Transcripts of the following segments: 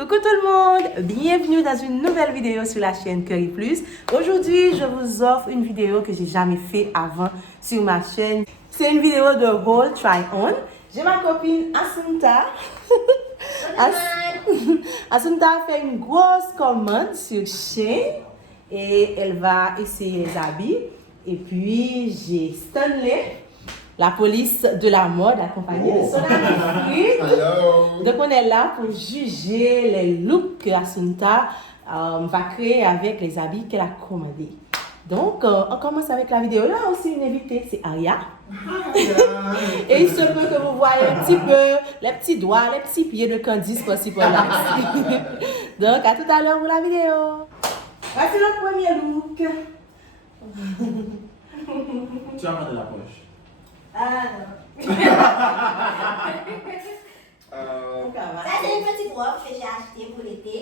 Coucou tout le monde, bienvenue dans une nouvelle vidéo sur la chaîne Curry Plus. Aujourd'hui, je vous offre une vidéo que j'ai jamais fait avant sur ma chaîne. C'est une vidéo de haul try on. J'ai ma copine Assunta. Assunta a fait une grosse commande sur Shein et elle va essayer les habits. Et puis j'ai Stanley, la police de la mode, accompagnée de son ami Frid. Donc on est là pour juger les looks que Assunta va créer avec les habits qu'elle a commandés. Donc on commence avec la vidéo. Là aussi une invitée, c'est Aria. Et il se peut que vous voyez un petit peu les petits doigts, les petits pieds de Candice par-ci par-là. Donc à tout à l'heure pour la vidéo. Voici le premier look. Tu vas prendre la poche. Ah non. Ça, c'est une petite robe que j'ai achetée pour l'été.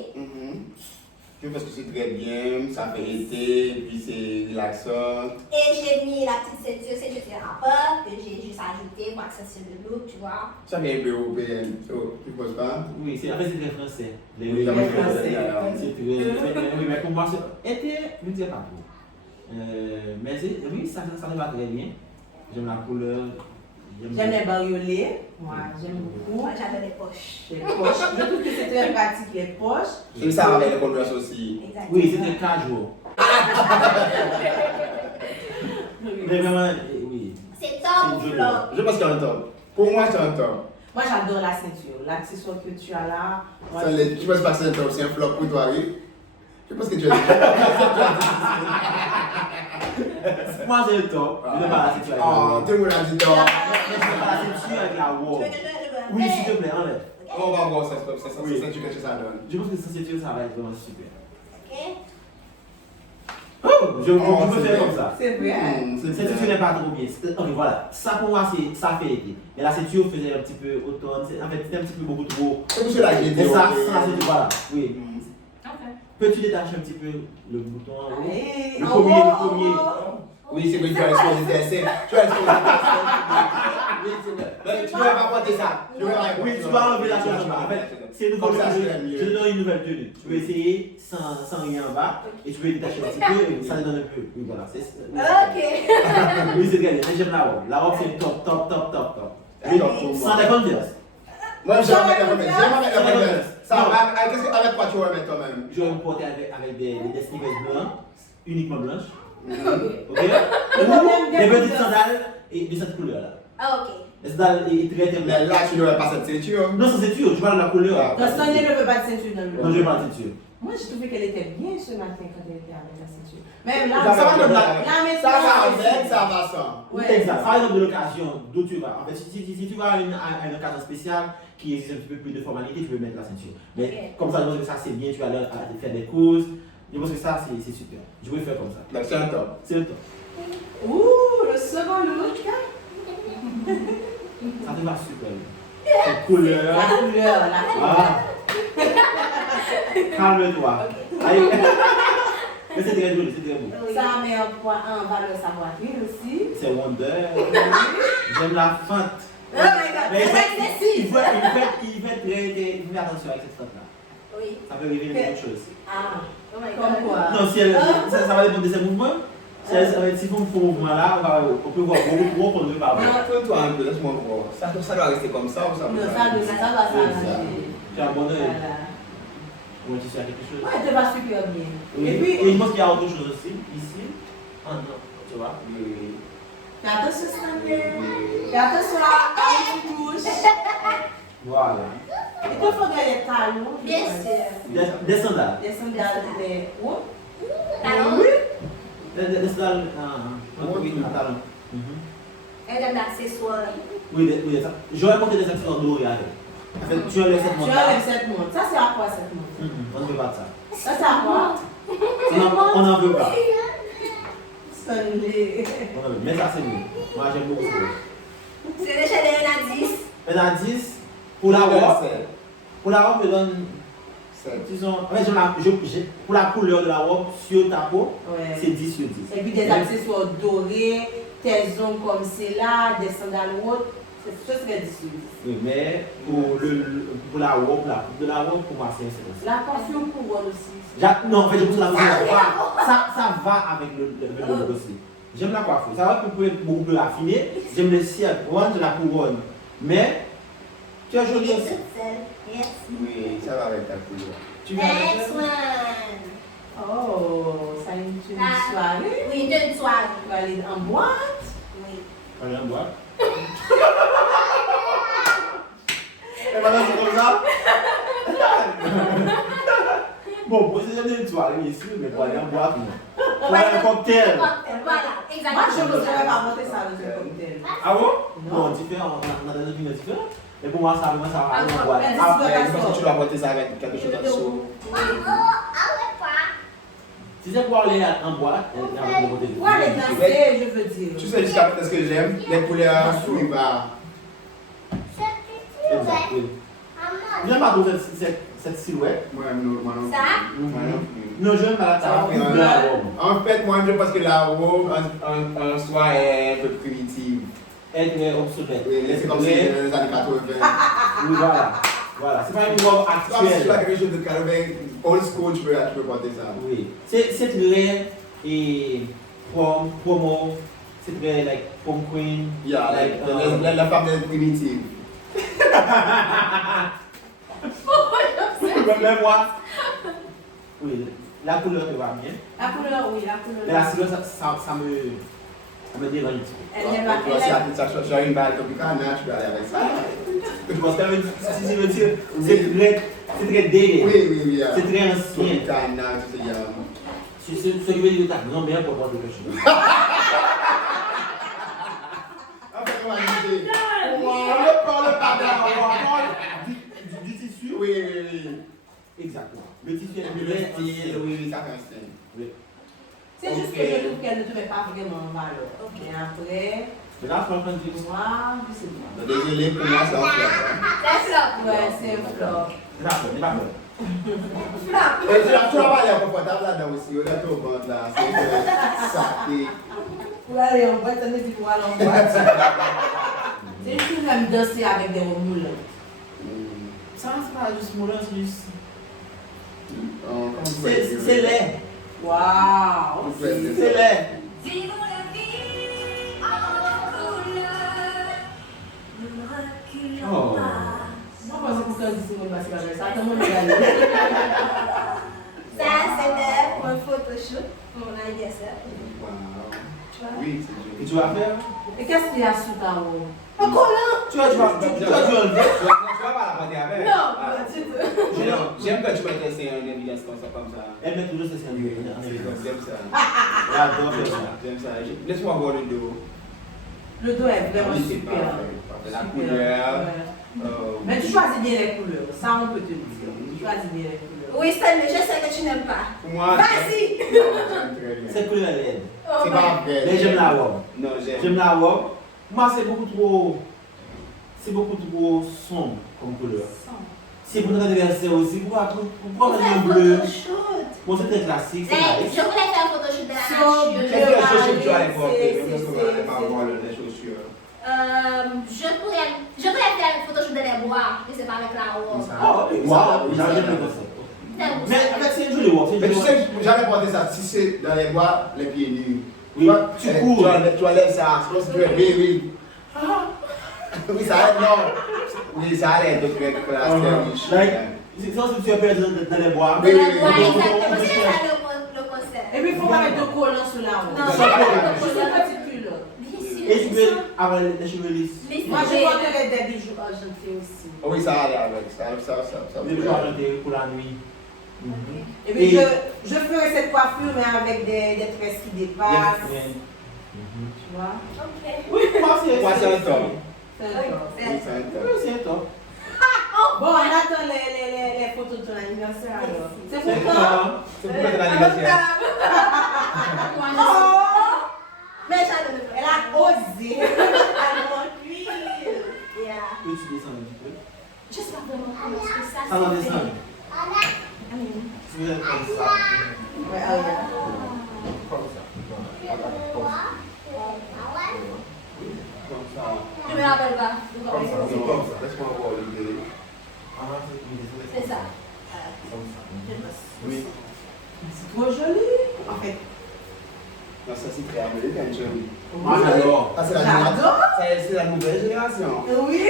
Je pense que c'est très bien, ça fait été, puis c'est relaxant. Et j'ai mis la petite ceinture, c'est juste un rapport que j'ai juste ajouté pour accentuer le look, tu vois. Ça vient un peu européen, tu penses pas? Oui, c'est en fait c'est très français. Oui, la mode français. C'est oui, mais pour moi c'est été, je ne sais pas trop. Mais oui, ça va très bien. J'aime la couleur. J'aime les bariolés. Moi, j'aime beaucoup. Moi, j'adore les poches. Les poches. Je trouve que c'est très pratique, les poches. Et ça va avec les converses aussi. Exactement. Oui, c'est très casual. Mais vraiment, oui. C'est top ou flop? Je pense qu'il y a un top. Pour moi, c'est un top. Moi, j'adore la ceinture. L'accessoire que tu as là. Moi, Tu penses pas que c'est un top, c'est un flop pour toi, oui? Je pense que tu as dit. Moi j'ai le top. Je n'ai pas la ceinture avec la Oh, robe. tout le monde a dit top. Mais je n'ai pas la ceinture avec la Tu robe. veux que je Oui, s'il te plaît, enlève. On va voir ça, Oui. c'est que ça donne. Je pense que cette ceinture, ça va être vraiment super. Ok. Je peux faire comme ça. c'est vrai. C'est Cette ceinture n'est pas trop bien. Ok, voilà. Ça pour moi, ça fait été. Mais la ceinture faisait un petit peu automne. En fait, c'était un petit peu beaucoup trop. C'est pour cela que j'ai dit. Mais ça, c'est voilà. Oui. Ok. Peux-tu détacher un petit peu le bouton en haut? Et Le en premier, haut, le premier. en haut. Oui, c'est vrai que tu vas exposer tes seins. Tu vas exposer tes seins. Oui, c'est vrai. Tu ne vas pas porter ça. Oui, tu vas enlever la chose en bas. En fait, c'est une Comme nouvelle ça, c'est tenue. mieux. Je te donne une nouvelle tenue. Tu peux essayer sans rien en bas et tu peux détacher un petit peu et ça te donne un peu. Oui, voilà. Ok. Oui, c'est très bien. Mais j'aime la robe. La robe, c'est top, top, top, top, top. Oui, top pour Sans moi. les converses. Moi, j'aime avec la promesse. J'aime avec la Sans les promesse. converses. Ça va, avec quoi tu vas mettre toi-même? Je vais me porter avec des sneakers blancs, uniquement blanches. Ok? Ou Des petites sandales et de cette couleur là. Ah, ok. Les sandales est très très Mais blanches. là, tu n'aurais pas cette ceinture. Non, ça c'est sûr, je parle de la couleur. Donc, Stanley ne veut pas de ceinture dans le Non, je vais pas la ceinture. Moi, j'ai trouvé qu'elle était bien ce matin quand elle était avec la ceinture. Même là, Ça va là, avec, ça va avec, ça va sans. Ouais. Exact. Par exemple, de l'occasion d'où tu vas. En fait, si tu vas à une occasion spéciale qui exige un petit peu plus de formalité, tu peux mettre la ceinture. Mais Ok. comme ça, je pense que ça c'est bien, tu vas aller faire des courses. Je pense que ça c'est super. Je vais faire comme ça. Donc, c'est un top. C'est le top. Ouh, le second look. Ça te va super bien. Cette couleur. La couleur, la couleur. Ah. Calme-toi. Allez. Mais c'est très joli, c'est très beau. Ça met en valeur sa poitrine aussi. C'est Wonder. J'aime la fente. Oh my god. Mais C'est sexy. il fait très attention avec cette fente-là. Oui. Ça peut révéler beaucoup de choses. Ah, Oh my comme god. quoi. Non, si ça va dépendre de ses mouvements. Si vous font mouvement là, on peut voir beaucoup qu'on ne veut pas voir. Toi un peu, laisse-moi voir. Ça doit rester comme ça ou ça Non, va ça va s'arranger. Tu as un bon œil. Voilà. Ouais, tu sais quelque chose. Ouais, elle te va super bien. Oui. Et puis, Et je pense qu'il y a autre chose aussi, ici. Ah non, tu vois. fais attention, Stanley. Fais attention à où tu touches. Voilà. Il te faudrait les talons. Bien sûr. Des sandales. Des sandales, des hauts. Talons. Des sandales. Oui, à talons. Elle donne d'accessoires. Oui, j'aurais porté des accessoires dorés avec. En fait, tu enlèves cette Tu montre. enlèves cette montre. Ça, c'est à quoi cette montre? On ne veut pas de ça. Ça, c'est à quoi? On n'en veut pas. Stanley. On en veut. Mais ça, c'est mieux. Moi, j'aime beaucoup ça. C'est le Chanel 1 à 10. Mais à 10, pour la robe, je donne. Disons, en fait, pour la couleur de la robe sur ta peau, Ouais. c'est 10 sur 10. Et puis des accessoires dorés, tes ongles comme c'est là, des sandales hautes. Ce serait 10 sur 10. Oui, mais pour la robe, la coupe de la robe, pour moi, c'est un 5. La coiffure couronne aussi. Non, en fait, je trouve la coiffure, ça va avec le look aussi. J'aime la coiffure. Ça va pour être beaucoup plus raffiné. J'aime le ciel, de la couronne. Mais, tu as joli aussi. Yes. Oui, ça va avec ta couleur. Tu viens avec Next elle? one. Oh, ça une soirée. Oui, une soirée. Tu vas aller en boîte. Oui. Allez, on boit. Et maintenant, c'est comme ça? Bon, pour c'est une soirée ici, mais pour aller en boîte, non. Pour aller en cocktail. Voilà, exactement. Moi, je ne saurais pas monter ça dans un cocktail. Ah bon? Non. Non, différent, on a des opinions différentes. Mais pour moi, ça va aller en boîte. Après, parce que tu dois porter ça avec quelque chose de chaud. Si c'est pour aller en boîte, on va monter. Pour aller danser, je veux dire. Tu sais jusqu'à maintenant ce que j'aime, les couleurs suivent. Exact, oui. J'aime pas trop cette silhouette. Moi, non. Ça? Non, j'aime pas la coupe de la robe. En fait, moi, je pense que la robe en soi est un peu primitive. Elle est obsolète. Oui, c'est comme si dans les années 80. Oui, voilà. Voilà, c'est pas une robe Comme si tu as actuelle. quelque chose de 80, old school, tu peux porter ça. Oui. C'est très et promo. C'est très like prom queen. Yeah, Like, la femme est primitive. Même moi. Oui, la couleur te va bien. La couleur, oui, la couleur. Mais la silhouette, ça me dérange un petit peu. Elle n'est pas. Tu as une balle tropicale, tu peux aller avec ça. Je pense que si je veux dire, c'est très délai. Oui. C'est très ancien. Tropicale, tu sais, Ce qui veut dire que non, bien pour voir quelque chose. on va dire. On parle pas du tissu. Oui. Exactement. Le tissu est Et puis le style, oui, ça fait un style. Oui. C'est juste que je trouve qu'elle ne te met pas vraiment en valeur. Et après, Mais là, franchement, je dis moi, je sais pas. Désolé pour moi, c'est un flop. C'est flop. Ouais, c'est un flop. c'est pas vrai. Flop. Et tu vas pas aller confortable là-dedans aussi, au lieu de au ventre là, c'est saqué. Pour aller en boîte, on est dit pour aller en boîte. C'est juste que j'aime danser avec des moulins. Ça, c'est pas juste moulin, c'est juste. Comment tu peux C'est dire? laid. Waouh! C'est laid. Vivons la vie en couleur, ne reculons Oh. pas. Moi, je pense que quand je dis que c'est pas ça, tout le monde regarde. Ça, c'était pour un photoshoot pour mon anniversaire. Wow. Oui, c'est Et joli. tu vas faire? Et qu'est-ce qu'il y a sous ta robe? Un collant! Tu vas enlever. Tu vas pas la porter avec? Non, Ah. pas du tout. J'aime quand tu peux laisser une évidence comme ça. Elle met toujours ses scènes en évidence. J'aime ça. J'adore faire ça. J'aime ça. Laisse-moi voir le dos. Le dos est vraiment Oui, c'est super. parfait. La Super. couleur. Ouais. Mais tu choisis bien les couleurs, ça on peut te le dire. Tu choisis bien les couleurs. Oui, Stanley, je sais que tu n'aimes pas. Pour moi, Vas-y! j'aime très bien. Cette couleur est laide. Oh C'est my- pas vrai. Mais j'aime la robe. Non, j'aime. J'aime la robe. Moi, c'est beaucoup trop. C'est beaucoup trop sombre comme couleur. C'est pour notre anniversaire aussi. Pourquoi On mettre fait un un bleu? photoshoot. Bon, c'est très classique, c'est Hey, nice. je voulais faire un photoshoot de la So nature. Qu'est-ce que les chaussures que tu vas c'est- porter? c'est- Parce qu'on va aller pas voir les chaussures. Je pourrais faire un photoshoot de les bois, mais c'est pas avec la robe. Ah, oui, wow, j'aime le concept. Mais en fait, c'est une jolie robe. Mais tu sais, j'avais porté ça. Si c'est dans les bois, les pieds nus. Oui, tu cours. Tu enlèves ça. Je pense que tu es oui. Oui, ça aide, non. Oui, ça aide de faire que la riche. C'est ça, si tu es perdu dans les bois. Oui, Ouais, oui, oui. exactement. C'est ça le concept. Et puis il faut pas mettre de collant sur la robe. Non, Juste c'est pas une de collant. petite culotte. Bien sûr. Et tu peux avoir les cheveux lisses. Moi je porterai des bijoux argentés aussi. Oui, ça allait avec. Ça. Les bijoux argentés pour la nuit. Et puis je ferai cette coiffure mais avec des tresses qui dépassent. Tu vois? Ok. Oui, moi c'est Moi, c'est un top. C'est un top. Oui, c'est un top. Oui, c'est un top. Bon, on attend les photos de ton anniversaire alors. C'est C'est pour quand? C'est pour ton anniversaire. Oh! Mais j'adore le Elle a osé. Elle m'encuit. Yeah. Peux-tu descendre un petit peu? Je sais pas vraiment comment est-ce que ça Ça va se fait. descendre. Tu veux être comme ça. Ouais, ah ouais. Comme ça. Comme ça. Je me rappelle pas. trop joli. En fait, Non, ça c'est très américain, chérie. Moi, j'adore. Ça, J'adore. c'est la nouvelle génération. Oui.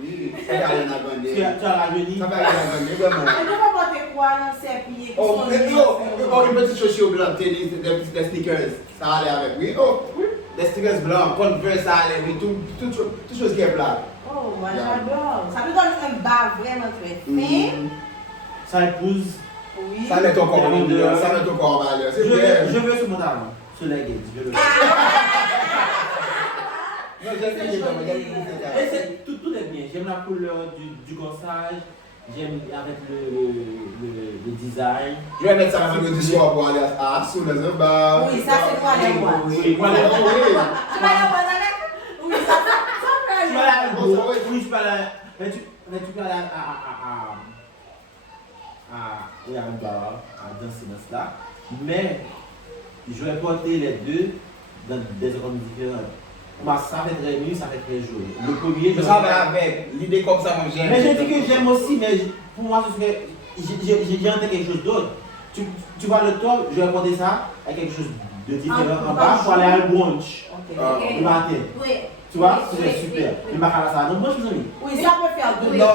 Oui, ça va rien à vendre. Tu as rajeuni. Ça va rien à vendre, vraiment. Elle ne va porter quoi dans ses pieds qui Oh, sont mais lisses. oh, une petite chaussure blanche, des sneakers, ça allait avec, oui. Oh, des sneakers blancs, Converse, ça allait, oui, toute chose qui est plate. Oh, moi j'adore. Ça me donne un bas vraiment très fin. Ça épouse. Oui. Ça met ton corps en valeur, ça met ton corps en valeur, c'est vrai. Je veux ce pantalon. Ce leggings. Je le veux. Non, j'ai fait, j'ai Et c'est- tout est bien. J'aime la couleur du corsage. J'aime avec le design. Je vais mettre ça dans le soir pour aller à Assou, dans un bar. Oui, ça c'est pour aller voir. Oui, voilà. Tu vas aller voir avec? Oui, ça Tu vas aller à oui, tu vas aller mais tu peux aller à un bar, à danser dans cela. Mais je vais porter les deux dans des endroits différents. Moi, ça fait très mieux, ça fait très joli. Le premier, Je savais avec l'idée comme ça, moi j'aime. mais je dis que j'aime aussi, mais pour moi, ce serait. J'ai entendu quelque chose d'autre. Tu vois le top, je vais porter ça à quelque chose de différent en bas pour aller à un brunch le matin. Oui. Tu vois, Oui, c'est oui, super. oui, Il m'a fait ça. Donc, moi, je suis amis. Oui, ça peut faire deux. Non,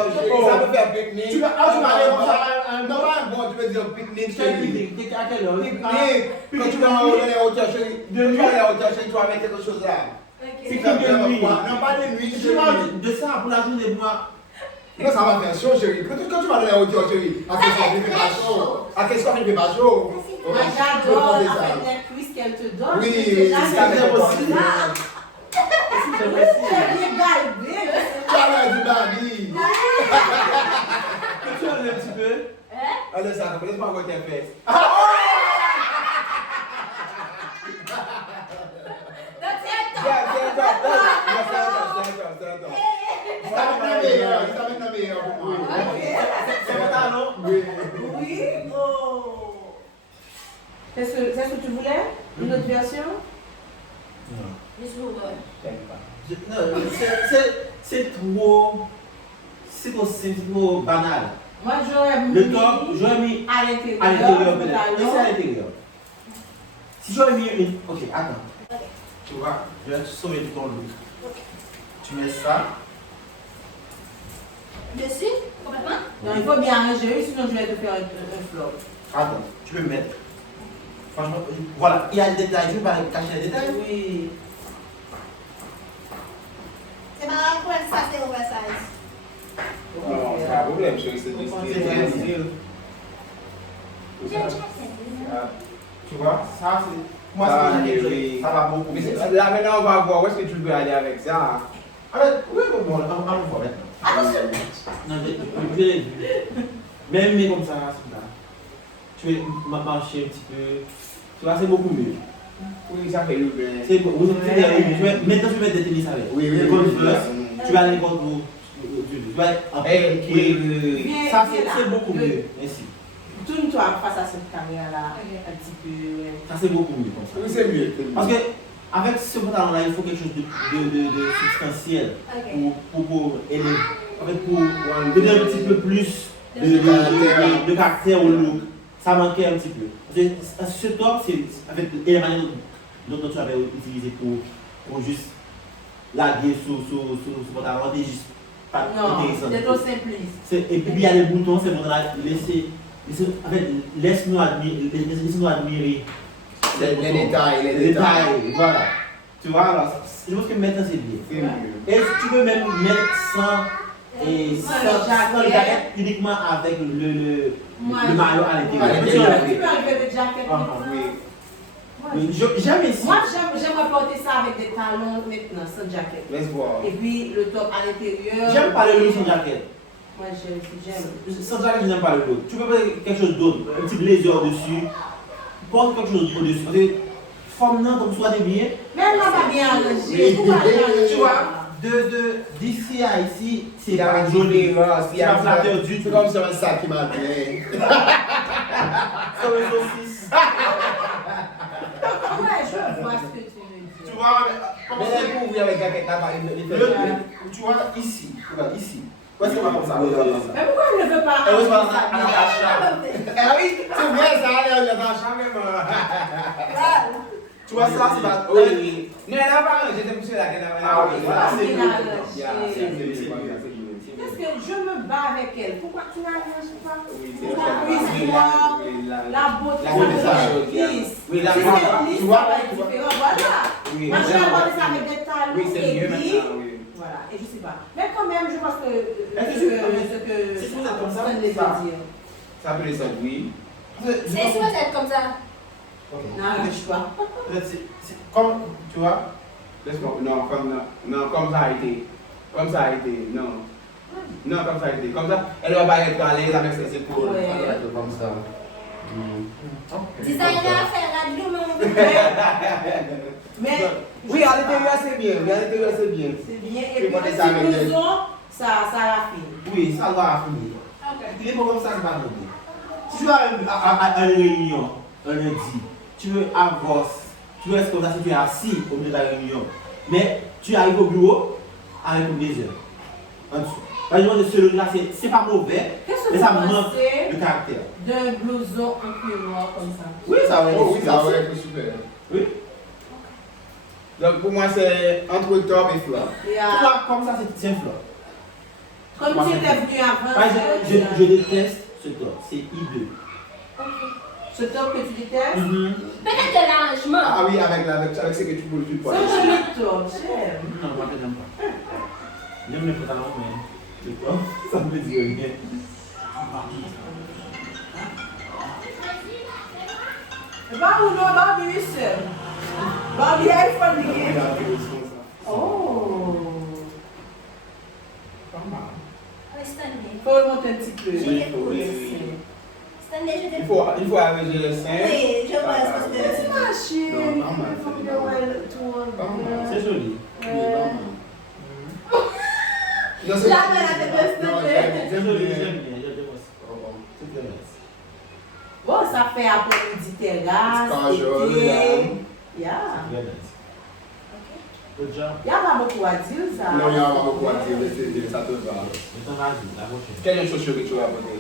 ça peut faire pique-nique. Tu vas aller comme ça à un Non, pas un bon, tu veux dire pique-nique, Quel chérie. pique-nique? T'es à quelle heure? Pique-nique. Quand tu vas en haut dans les hauteurs, chérie, tu vas aller à hauteur, chérie, tu vas mettre quelque chose là. C'est comme de nuit. Non, pas de nuit, Tu chérie. parles de ça pour la journée, moi. Non, ça va faire chaud, chérie. Quand tu vas dans les hauteurs, chérie, à qu'est-ce qu'on fait pas chaud? À qu'est-ce qu'on fait pas chaud? Moi j'adore avec les cuisses qu'elle te donne. Oui, C'est ça jamais fait aussi. aussi. C'est bien galbé. Tu as l'air du baby. Tu enlèves un petit peu. Allez, ça, laisse-moi voir tes fesses. C'est mon talon. Oui. Oh. C'est ce que tu voulais? Une autre version? Juste pour Non, c'est trop. C'est trop simple, c'est trop banal. Moi j'aurais Le mis top, j'aurais mis à l'intérieur. à l'intérieur peut-être. talon. Laissez à l'intérieur. Si j'aurais mis une. Ok, attends. Tu vois, je vais te sauver ton look. Tu mets ça. Dessus, complètement. Non, il faut bien arranger, sinon je vais te faire un flop. Attends, tu peux me mettre. Franchement, voilà, il y a le détail. Je ne vais pas cacher les détails. Oui. C'est marrant pour ça, c'est oversize. Non, c'est pas un problème, chérie, c'est juste C'est un style. J'ai un jacket. Tu vois, ça c'est. Moi, Ah, c'est quelque chose. oui. Ça va beaucoup. Mais là maintenant on va voir où est-ce que tu veux aller avec ça. Oui, bon, on va le voir maintenant. Attention. Non, je l'ai vu. Même mais comme ça, c'est là. Tu veux marcher un petit peu. Tu vois, c'est beaucoup mieux. Oui, ça fait le bien. C'est beaucoup mieux. Maintenant, tu veux mettre des tennis avec. Oui, Des oui, Converse. oui. Tu vas aller n'importe où. Tu vas être en Eh, pied. oui, oui. Viens, Ça, viens là. c'est beaucoup mieux. Ainsi. Tourne-toi face à cette caméra-là, Ok. un petit peu. Ça, c'est beaucoup mieux comme ça. Oui, c'est mieux. Parce que, avec ce pantalon-là, il faut quelque chose de substantiel Ok. pour élever. En fait, pour donner un petit peu plus de caractère au look. Ça manquait un petit peu. Parce que ce top, c'est avec les manières dont tu avais utilisé pour juste laguer sous ce pantalon, c'est juste pas Non, intéressant. c'est trop simpliste. Et puis il y a les boutons, c'est bon, en fait, laisse-nous admirer Les détails, les détails, voilà. Tu vois, alors, je pense que maintenant c'est bien. C'est mieux. Et si tu peux même mettre sans jaquette, uniquement avec le maillot à l'intérieur. Tu peux enlever le jacket. Oui. Oui, j'aime ici. Moi, j'aimerais porter ça avec des talons maintenant, sans jacket. Laisse voir. Et puis le top à l'intérieur. J'aime pas le look sans jaquette. Moi, j'aime. Sans jaquette, je n'aime pas le look. Tu peux mettre quelque chose d'autre, un petit blazer dessus. Porte quelque chose au-dessus. Parce que, forme non, comme soit des bien. Mais elle n'a pas bien arrangé. Pourquoi elle a arrangé? Tu vois, d'ici à ici, c'est Il a pas un joli. joli, C'est pas flatteur du c'est tout. comme sur un sac qui m'a bien. Comme une saucisse. Ouais, je vois ce que tu veux dire. Tu vois, Mais elle couvre avec la jaquette là, par exemple. tu vois, ici, regarde, ici. Est-ce qu'on va comme ça? Mais pourquoi elle ne veut pas Heureusement, acheter ça on a bien? la chambre. Ah oui, c'est vrai, ça allait dans la chambre même. Tu vois, ça, c'est pas. Oui, oui. Non, elle n'a pas rangé, j'étais poussé là. Ah oui, voilà, c'est Il bien. a lâché. C'est Parce que je me bats avec elle. Pourquoi tu la lâches pas? Oui, La beauté, La ça beauté, ça me change, lisse. oui, la Si beauté, c'est lisse, tu vois, ça va être tu vois. différent. Voilà. Oui, Moi, je vais vraiment. aborder ça avec des talons Oui, c'est mieux aiguilles. maintenant, oui. Voilà, et je sais pas. Mais quand même, je pense que Est-ce ce que- que c'est supposé être comme ça? Stanley veut Ça. dire. Ça peut les sortir, oui. C'est supposé être comme ça. Non, je sais pas. C'est comme, tu vois, Laisse-moi, non, comme ça a été. Comme ça a été, non. Non, comme ça a été. Comme ça, elle va pas être à l'aise avec ses épaules. Ouais. Ça doit être comme ça. Designer à faire la glue, Mais Oui, à l'intérieur c'est bien. Oui, à l'intérieur c'est bien. c'est bien. Tu Et puis, peux le porter ça avec petit des- blouson, ça raffine. oui, ça va finir. Ok. Il est pas comme ça, c'est pas bon. Si tu as une réunion, un lundi, tu veux avoir, tu restes comme ça si tu es assis au milieu de la réunion, mais tu arrives au bureau avec une blazer. En dessous. Par exemple, celui-là, c'est pas mauvais, Qu'est-ce que mais vous ça manque pensez de caractère. d'un blouson en cuir noir comme ça? Oui, ça va être Oh oui, super. ça va être super. Oui. Donc pour moi c'est entre top et flop. Et, Tu vois, comme ça, c'est un flop. comme tu étais venu avant, Par exemple, je déteste ce top, c'est hideux. ce top que tu détestes, Peut-être de l'arrangement. Ah oui, avec ce que tu peux le c'est porter. un joli top, j'aime. Non, moi je n'aime pas. J'aime les pantalons, mais le top, ça me dit rien. Barbie, non, Barbie, oui, seul. Barbie, iPhone, Il les a gars. fait comme ça. Oh. Pas mal. Oui, Stanley. Faut remonter un petit peu. Oui, oui, oui. oui. Stanley, je Il t'ai faut arranger le sein. Oui, je vois parce que. C'est ma chérie. Non, pas mal, Faut c'est que pas mal. ouais, tout. Pas mal. C'est joli. Non, c'est Là, on a fait le non, Stanley. C'est joli, bien. j'aime bien, c'est très nice. Bon, ça fait après-midi terrasse, Casual, été. C'est Yeah. très nice. Good job. Il n'y a pas beaucoup à dire, ça. Non, il y a pas beaucoup à dire, mais ça te va. Mais t'en vas-y, la prochaine. Quelle chaussure que tu vas porter?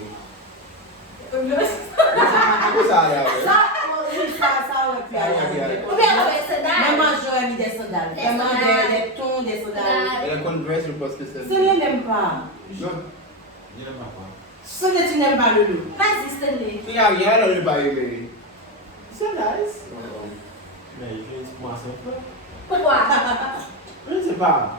Ça, Où ça allait avec? oui, ça aurait pu aller. Ou bien avec ce Même dame. moi, j'aurais mis des sandales. Des Vraiment, sandales. des tons, des sandales. Et la Converse, je pense que c'est. Ce ne l'aime pas. Non, Je n'aime pas quoi. Ce ne tu n'aimes pas le loup. Vas-y, Stanley. il n'y a rien dans le bail. C'est nice. Mais je dis moi, c'est un flop. Pourquoi? Je ne sais pas.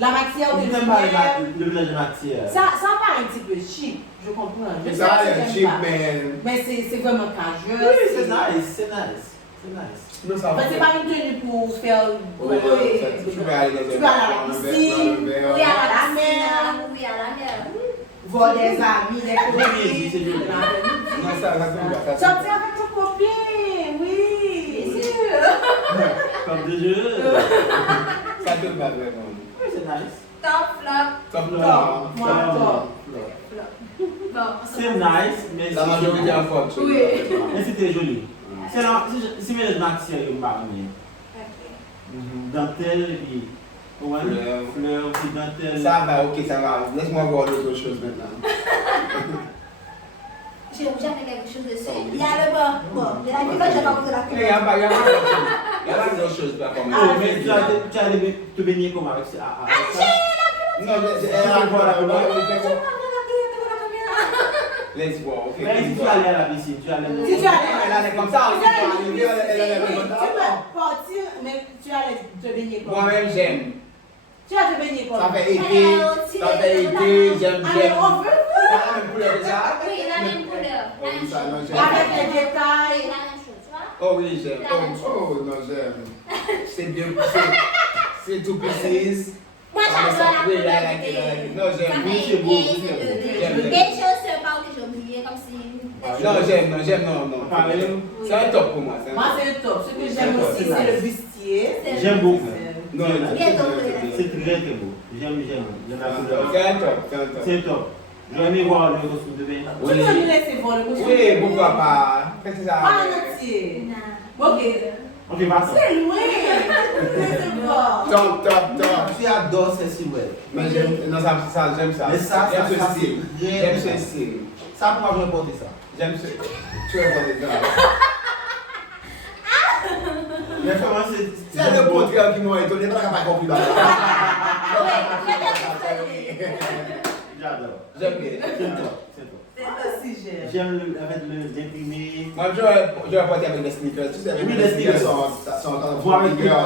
La matière Je de n'aime pas lumière, le mélange de matière. ça paraît un petit peu chic, je comprends. Je sais Ça que a tu l'air n'aimes cheap, pas. mais. Mais c'est vraiment casual. Oui, c'est nice, c'est nice. C'est nice. Non, ça Mais va. c'est pas une tenue pour faire. Oui, tu peux aller dans Tu vas à la piscine. Oui, à la mer. Oui, à la mer. Voir des amis, des Oui, c'est joli. copines. Non, ça va, ça va. Sortir avec ton copain, oui. Oui, Comme de jeu. Ça te va vraiment. Oui, c'est nice. Top, flop. Top Top. là. Moi, top. Bon, on se C'est passe. nice, mais La majorité en forte. Oui. Mais c'était joli. C'est là, si mélange de matière, il m'a mis. Ok. Dentelle, et ouais, Fleur. fleur, puis dentelle. Ça va, ok, ça va. Laisse-moi voir d'autres choses maintenant. J'ai jamais quelque chose dessus. Il y a le bon. Bon, il y a la couleur, j'ai pas compris la Il y a couleur. pas il y a d'autres choses là comme Oh, mais tu as te baigner comment avec ça? Non, mais Tu vas voir la couleur. Let's go, ok. Mais si tu allais à la piscine, tu allais. Si tu allais- Elle est comme ça, Tu elle est comme peux ça. partir, mais tu allais te baigner comment? Moi-même, j'aime. Tu vas te baigner comment? Ça fait été, j'aime, Ah, mais on veut. La même couleur que ça? Oui, la même couleur. La même Ça, non, chose. j'aime. Avec les Oui, détails. la même chose, tu vois. Oh oui, j'aime. La même Oh, non, j'aime. C'est bien, c'est tout pieces. Moi, j'adore la Oui, couleur. I like it, I like it. Non, j'aime. Ça Oui, fait c'est beau, été, c'est beau. c'est J'aime. des choses pas que j'ai oubliées, comme si. Non, non. C'est un top pour moi. c'est un Moi, top. c'est le top. Ce que j'aime aussi, c'est le bustier. J'aime beaucoup. Non, non, Bien compris. C'est très très beau. J'aime la couleur. c'est un top, c'est un top. C'est top. Je vais aller voir le costume de bain. Tu peux nous laisser voir le costume? Oui, pourquoi pas? Qu'est-ce que ça Pas va en avec? entier. Non. Ok. Ok, va-t'en. C'est loin. C'est bon. Top. Tu adores ces silhouettes. Mais j'aime ça. Mais ça, J'aime ça, ce style. c'est J'aime bien. ce style. Ça, pourquoi je porter ça? J'aime ce. Tu veux porter ça? Mais comment c'est. C'est le contraire qui m'a étonné, pas capable de comprendre. J'adore. J'aime bien. C'est toi. C'est un sujet. J'aime le décliné. Moi, j'aurais porté avec des sneakers. Tu sais, avec Oui, des les sneakers sneakers. sont Voir avec tout. Yeah. Ça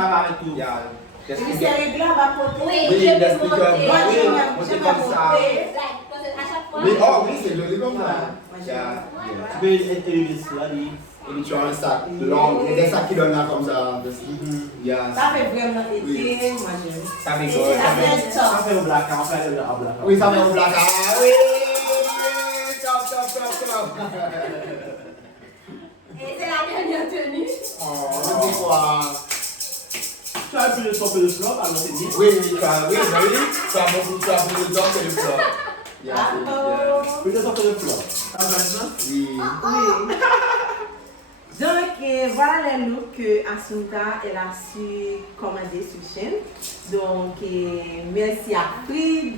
va avec tout. Yeah. Des Et puis sneakers. c'est réglable à côté. Oui, Oui, je des peux sneakers. monter. Moi, Oui, j'aime monter bien comme ça. monter. Exact. Parce que à chaque fois. Mais oh oui, c'est joli comme ça. Moi, j'aime Yeah. bien. Tu peux élever cela, lui. Et puis tu as un sac long, et des sacs qui donnent là comme ça. Yeah. Ça fait vraiment été. Oui. Moi, j'aime. Ça fait Et quoi? ça fait Ça top. fait au blackout, on fait le blackout. Oui, ça fait un placard. Oui, top. Et c'est la dernière tenue. Oh, je dis quoi? Tu as pu le stopper le flop, alors c'est bien. Oui, tu as beaucoup de temps que le flop. Yeah, Bravo. Tu peux le stopper le flop. Ça va maintenant? oui. Oui. Donc, voilà les looks que Assunta elle a su commander sur chaîne. Donc, merci à Frid,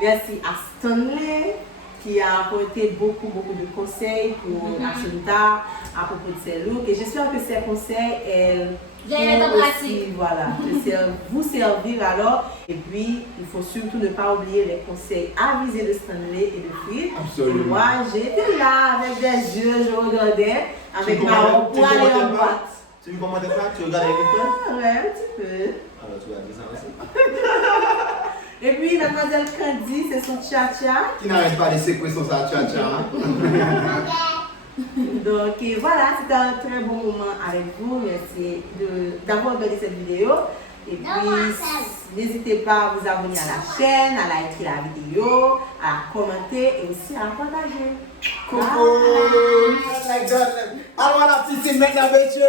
merci à Stanley qui a apporté beaucoup de conseils pour Assunta à propos de ses looks. Et j'espère que ces conseils, elles Vous allez mettre en vont pratique. aussi, voilà, vous servir alors. Et puis, il faut surtout ne pas oublier les conseils avisés de Stanley et de Frid. Absolument. Et moi, j'étais là avec des yeux, je regardais avec Tu ma robe commentes- pour aller tu en commentes boîte. Tu ne commandes pas? Tu regardes avec toi? Ah ouais, un petit peu. Alors tu vas dire ça aussi. Et puis, mademoiselle Candy, c'est son tcha-tcha. Qui n'arrête pas de secouer son tcha-tcha. Donc voilà, c'était un très bon moment avec vous. Merci d'avoir regardé cette vidéo. Et puis, n'hésitez pas à vous abonner à la chaîne, à liker la vidéo, à commenter et aussi à partager. Coucou! Like that. Alors la petite, c'est maintenant, bitches!